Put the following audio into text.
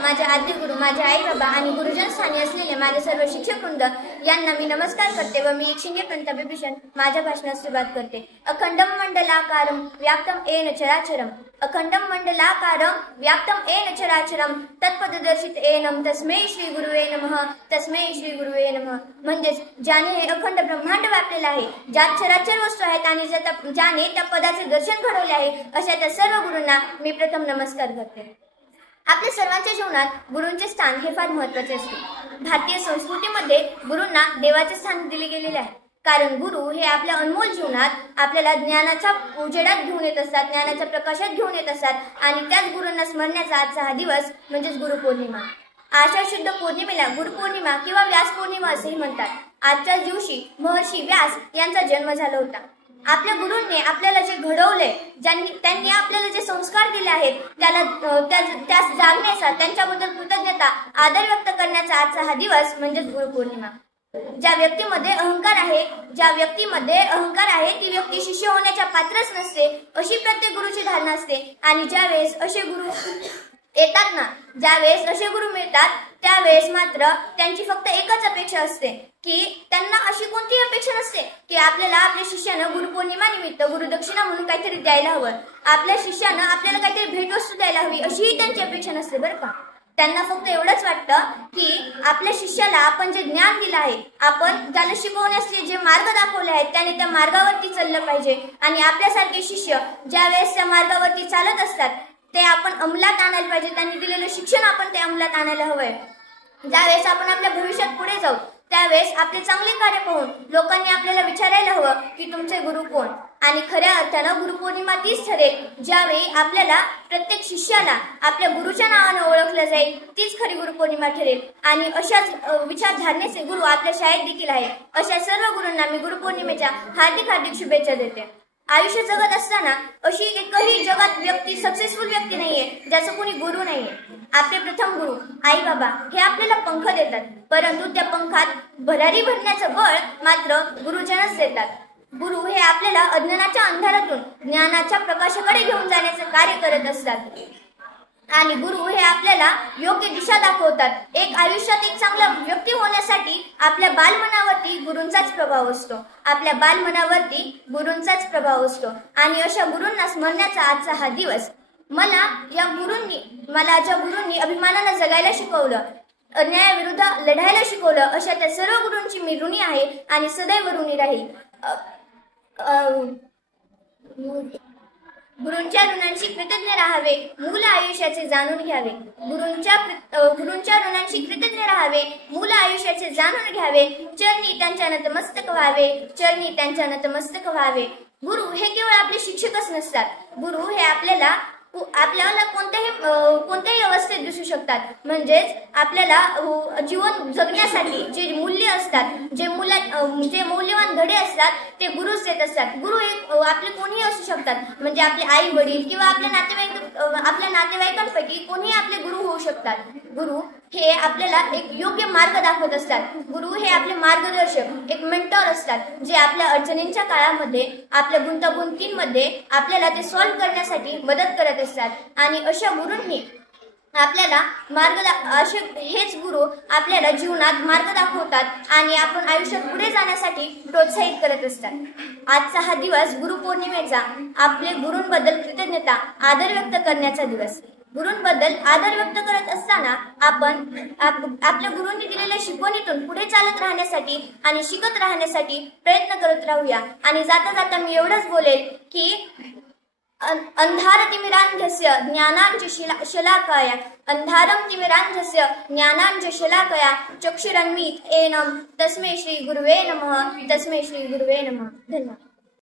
माझे आद्य गुरु, माझे आई बाबा आणि गुरुजन स्थानी असलेले माझे सर्व शिक्षक वृंद यांना मी नमस्कार करते व मी एक शिंगे विभूषण माझ्या भाषणात सुरुवात करते। अखंडम मंडलाकारं व्याप्तं येन चराचरम्, अखंडम मंडलाकारं व्याप्तं येन चराचरम् तत्पददर्शित येनम तस्मै श्री गुरुवे नमः, तस्मै श्री गुरुवे नमः। म्हणजेच ज्याने हे अखंड ब्रह्मांड व्यापलेले आहे, ज्यात चराचर वस्तू आहेत आणि ज्याने त्या पदाचे दर्शन घडवले आहे, अशा त्या सर्व गुरूंना मी प्रथम नमस्कार करते। आपल्या सर्वांच्या जीवनात गुरूंचे स्थान हे फार महत्त्वाचे असते। भारतीय संस्कृतीमध्ये गुरूंना देवाचे स्थान दिले गेलेले आहे, कारण गुरु हे आपल्या अनमोल जीवनात आपल्याला ज्ञानाच्या उजेडात घेऊन येत असतात, ज्ञानाच्या प्रकाशात घेऊन येत असतात आणि त्याच गुरूंना स्मरण्याचा आजचा हा दिवस म्हणजेच गुरुपौर्णिमा। आषाढ शुद्ध पौर्णिमेला गुरुपौर्णिमा किंवा व्यास पौर्णिमा असेही म्हणतात। आजच्या दिवशी महर्षी व्यास यांचा जन्म झाला होता। आपल्या गुरूंनी आपल्याला जे घडवले, त्यांनी आपल्याला जे संस्कार दिले आहेत, त्या जागण्याचा, त्यांच्याबद्दल कृतज्ञता, आदर व्यक्त करण्याचा आजचा हा दिवस म्हणजेच गुरुपौर्णिमा। ज्या व्यक्तीमध्ये अहंकार आहे ती व्यक्ती शिष्य होण्याच्या पात्रच नसते, अशी प्रत्येक गुरुची धारणा असते। आणि ज्यावेळेस असे गुरु येतात ना, ज्यावेळेस असे गुरु मिळतात त्यावेळेस मात्र त्यांची फक्त एकच अपेक्षा असते की त्यांना अशी कोणतीही अपेक्षा नसते की आपल्याला आपल्या शिष्याने गुरुपौर्णिमा निमित्त गुरुदक्षिणा म्हणून काहीतरी द्यायला हवं, आपल्या शिष्यानं आपल्याला काहीतरी भेटवस्तू द्यायला हवी, अशीही त्यांची अपेक्षा नसते बरं का। त्यांना फक्त एवढंच वाटतं की आपल्या शिष्याला आपण जे ज्ञान दिलं आहे, आपण त्याला शिकवण्याचे जे मार्ग दाखवले आहेत, त्याने त्या मार्गावरती चाललं पाहिजे। आणि आपल्यासारखे शिष्य ज्यावेळेस त्या मार्गावरती चालत असतात ते आपण अंमलात आणायला पाहिजे, त्यांनी दिलेलं शिक्षण आपण ते अंमलात आणायला हवंय। ज्यावेळेस आपण आपल्या भविष्यात पुढे जाऊ त्यावेळेस आपले चांगले कार्य पाहून लोकांनी आपल्याला विचारायला हवं की तुमचे गुरु कोण। आणि खऱ्या अर्थानं गुरुपौर्णिमा तीच ठरेल ज्यावेळी आपल्याला प्रत्येक शिष्याला आपल्या गुरुच्या नावाने ओळखलं जाईल, तीच खरी गुरुपौर्णिमा ठरेल। आणि अशाच विचारधारणेचे गुरु आपल्या शाळेत देखील आहेत। अशा सर्व गुरूंना मी गुरुपौर्णिमेच्या हार्दिक शुभेच्छा देते। आयुष्य जगत असताना अशी एकही जगात व्यक्ती, सक्सेसफुल व्यक्ती नाहीये ज्याचं कोणी गुरु नाहीये। आपले प्रथम गुरु आई बाबा हे आपल्याला पंख देतात, परंतु त्या पंखात भरारी भरण्याचं बळ मात्र गुरुजनच देतात। गुरु हे आपल्याला अज्ञानाच्या अंधारातून ज्ञानाच्या प्रकाशाकडे घेऊन जाण्याचे कार्य करत असतात आणि गुरु हे आपल्याला योग्य दिशा दाखवतात। एक आयुष्यात एक चांगला व्यक्ती होण्यासाठी आपल्या बालमनावरती गुरूंचाच प्रभाव असतो, आपल्या बालमनावरती गुरूंचाच प्रभाव असतो। आणि अशा गुरूंना स्मरण्याचा आजचा हा दिवस, मला ज्या गुरूंनी अभिमानानं जगायला शिकवलं, अन्यायाविरुद्ध लढायला शिकवलं, अशा त्या सर्व गुरूंची मी ऋणी आहे आणि सदैव ऋणी राहील। गुरूंच्या ऋणांशी कृतज्ञ राहावे, मूल आयुष्याचे जाणून घ्यावे। गुरूंच्या ऋणांशी कृतज्ञ राहावे, मूल आयुष्याचे जाणून घ्यावे। चरणी त्यांच्या नतमस्तक व्हावे, चरणी त्यांच्या नतमस्तक व्हावे। गुरु हे केवळ आपले शिक्षकच नसतात, गुरु हे आपल्याला कोणत्याही अवस्थेत दिसू शकतात। म्हणजेच आपल्याला जीवन जगण्यासाठी जे मूल्य असतात, जे मौल्यवान धडे असतात ते गुरुच देत असतात। गुरु हे आपले कोणीही असू शकतात, म्हणजे आपले आई वडील किंवा आपल्या नातेवाईकांपैकी कोणीही आपले गुरु होऊ शकतात। गुरु हे आपल्याला एक योग्य मार्ग दाखवत असतात, गुरु हे आपले मार्गदर्शक, एक मेंटॉर असतात, जे आपल्या अडचणींच्या काळामध्ये, आपल्या गुंतागुंतींमध्ये आपल्याला ते सॉल्व्ह करण्यासाठी मदत करत असतात। आणि अशा गुरूंनी आपल्याला हेच गुरु आपल्याला जीवनात मार्ग दाखवतात आणि आपण आयुष्यात पुढे जाण्यासाठी प्रोत्साहित करत असतात। आजचा हा दिवस गुरुपौर्णिमेचा आपले गुरूंबद्दल कृतज्ञता, आदर व्यक्त करण्याचा दिवस। गुरूंबद्दल आदर व्यक्त करत असताना आपण आपल्या गुरूंनी दिलेल्या शिकवणीतून पुढे चालत राहण्यासाठी आणि शिकत राहण्यासाठी प्रयत्न करत राहूया। आणि जाता जाता मी एवढंच बोलेल की अंधारतिमिरांधस्य ज्ञानांच शलाकया, अंधारं तिमिरांधस्य ज्ञानांच शलाकया चक्षुरन्मीलितं येन तस्मै श्री गुरुवे नमः, तस्मै श्री गुरुवे नमः। धन्यवाद।